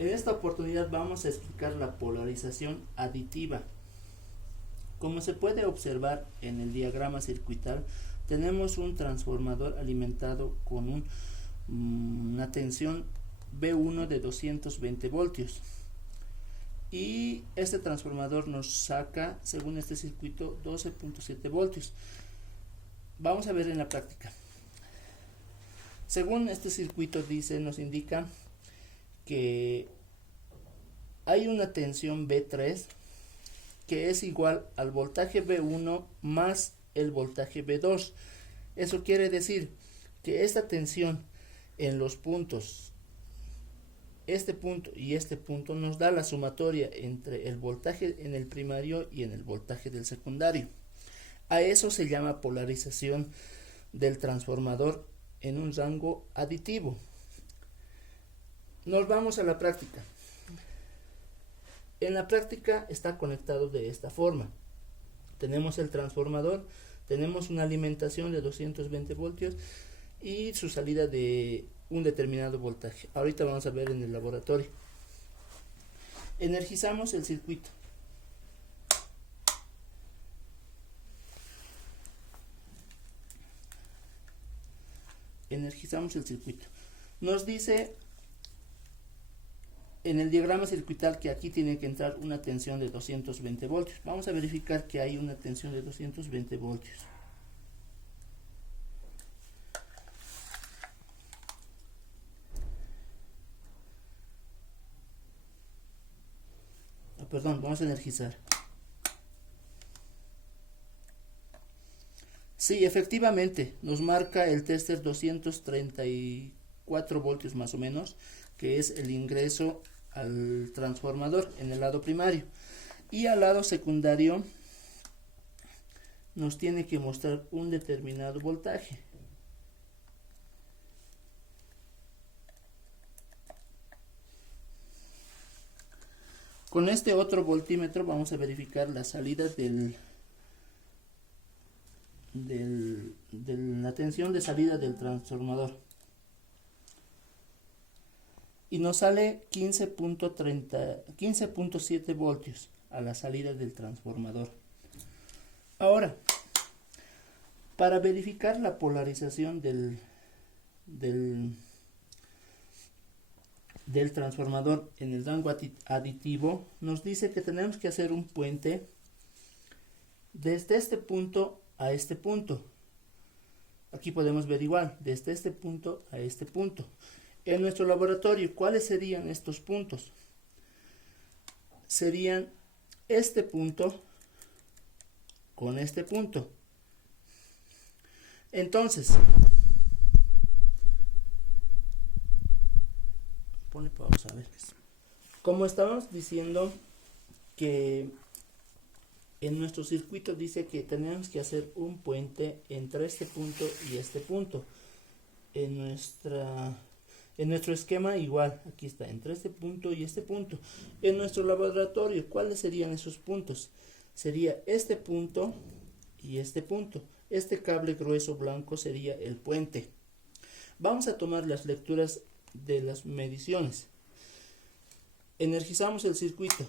En esta oportunidad vamos a explicar la polarización aditiva. Como se puede observar en el diagrama circuital, tenemos un transformador alimentado con una tensión V1 de 220 voltios. Y este transformador nos saca, según este circuito, 12.7 voltios. Vamos a ver en la práctica. Según este circuito nos indica que hay una tensión V3 que es igual al voltaje V1 más el voltaje V2. Eso quiere decir que esta tensión en los puntos, este punto y este punto, nos da la sumatoria entre el voltaje en el primario y en el voltaje del secundario. A eso se llama polarización del transformador en un rango aditivo. Nos vamos a la práctica. En la práctica está conectado de esta forma. Tenemos el transformador, tenemos una alimentación de 220 voltios y su salida de un determinado voltaje. Ahorita vamos a ver en el laboratorio. Energizamos el circuito. Energizamos el circuito. Nos dice en el diagrama circuital que aquí tiene que entrar una tensión de 220 voltios. Vamos a verificar que hay una tensión de 220 voltios. Perdón, vamos a energizar. Sí, efectivamente, nos marca el tester 234 voltios más o menos, que es el ingreso al transformador en el lado primario. Y al lado secundario nos tiene que mostrar un determinado voltaje. Con este otro voltímetro vamos a verificar la salida de la tensión de salida del transformador. Y nos sale 15.7 voltios a la salida del transformador. Ahora, para verificar la polarización del transformador en el rango aditivo, nos dice que tenemos que hacer un puente desde este punto a este punto. Aquí podemos ver igual, desde este punto a este punto. En nuestro laboratorio, ¿cuáles serían estos puntos? Serían este punto con este punto. Entonces, pone pausa, a ver. Como estábamos diciendo que en nuestro circuito dice que tenemos que hacer un puente entre este punto y este punto. En nuestro esquema igual, aquí está, entre este punto y este punto. En nuestro laboratorio, ¿cuáles serían esos puntos? Sería este punto y este punto. Este cable grueso blanco sería el puente. Vamos a tomar las lecturas de las mediciones. Energizamos el circuito.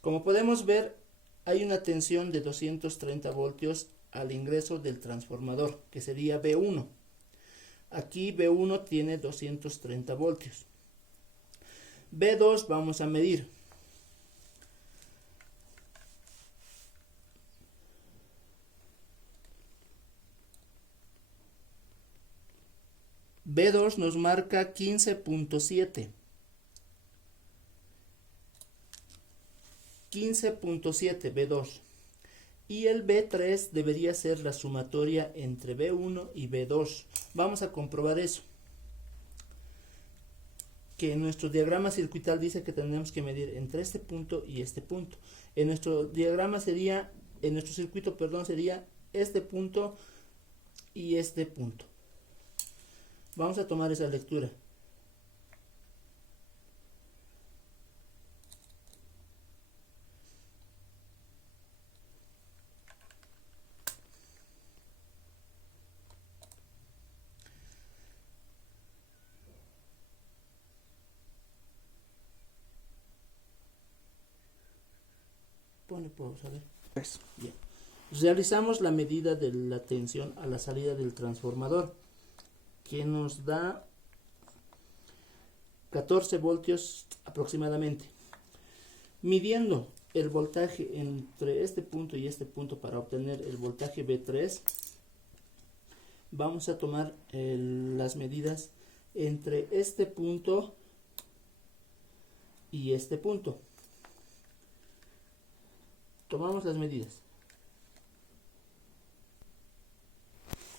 Como podemos ver, hay una tensión de 230 voltios al ingreso del transformador, que sería V1. Aquí V1 tiene 230 voltios. V2 vamos a medir. V2 nos marca 15.7. 15.7 V2. Y el V3 debería ser la sumatoria entre V1 y V2. Vamos a comprobar eso. Que en nuestro diagrama circuital dice que tenemos que medir entre este punto y este punto. En nuestro diagrama sería, en nuestro circuito, perdón, sería este punto y este punto. Vamos a tomar esa lectura. Pone pausa, a ver. Eso. Bien. Realizamos la medida de la tensión a la salida del transformador, que nos da 14 voltios aproximadamente. Midiendo el voltaje entre este punto y este punto para obtener el voltaje V3, vamos a tomar las medidas entre este punto y este punto. Tomamos las medidas.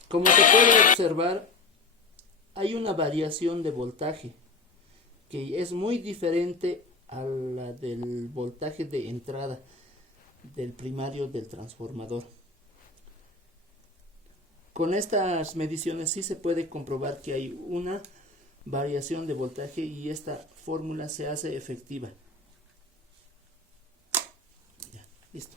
Como se puede observar, hay una variación de voltaje que es muy diferente a la del voltaje de entrada del primario del transformador. Con estas mediciones sí se puede comprobar que hay una variación de voltaje y esta fórmula se hace efectiva. Ya, listo.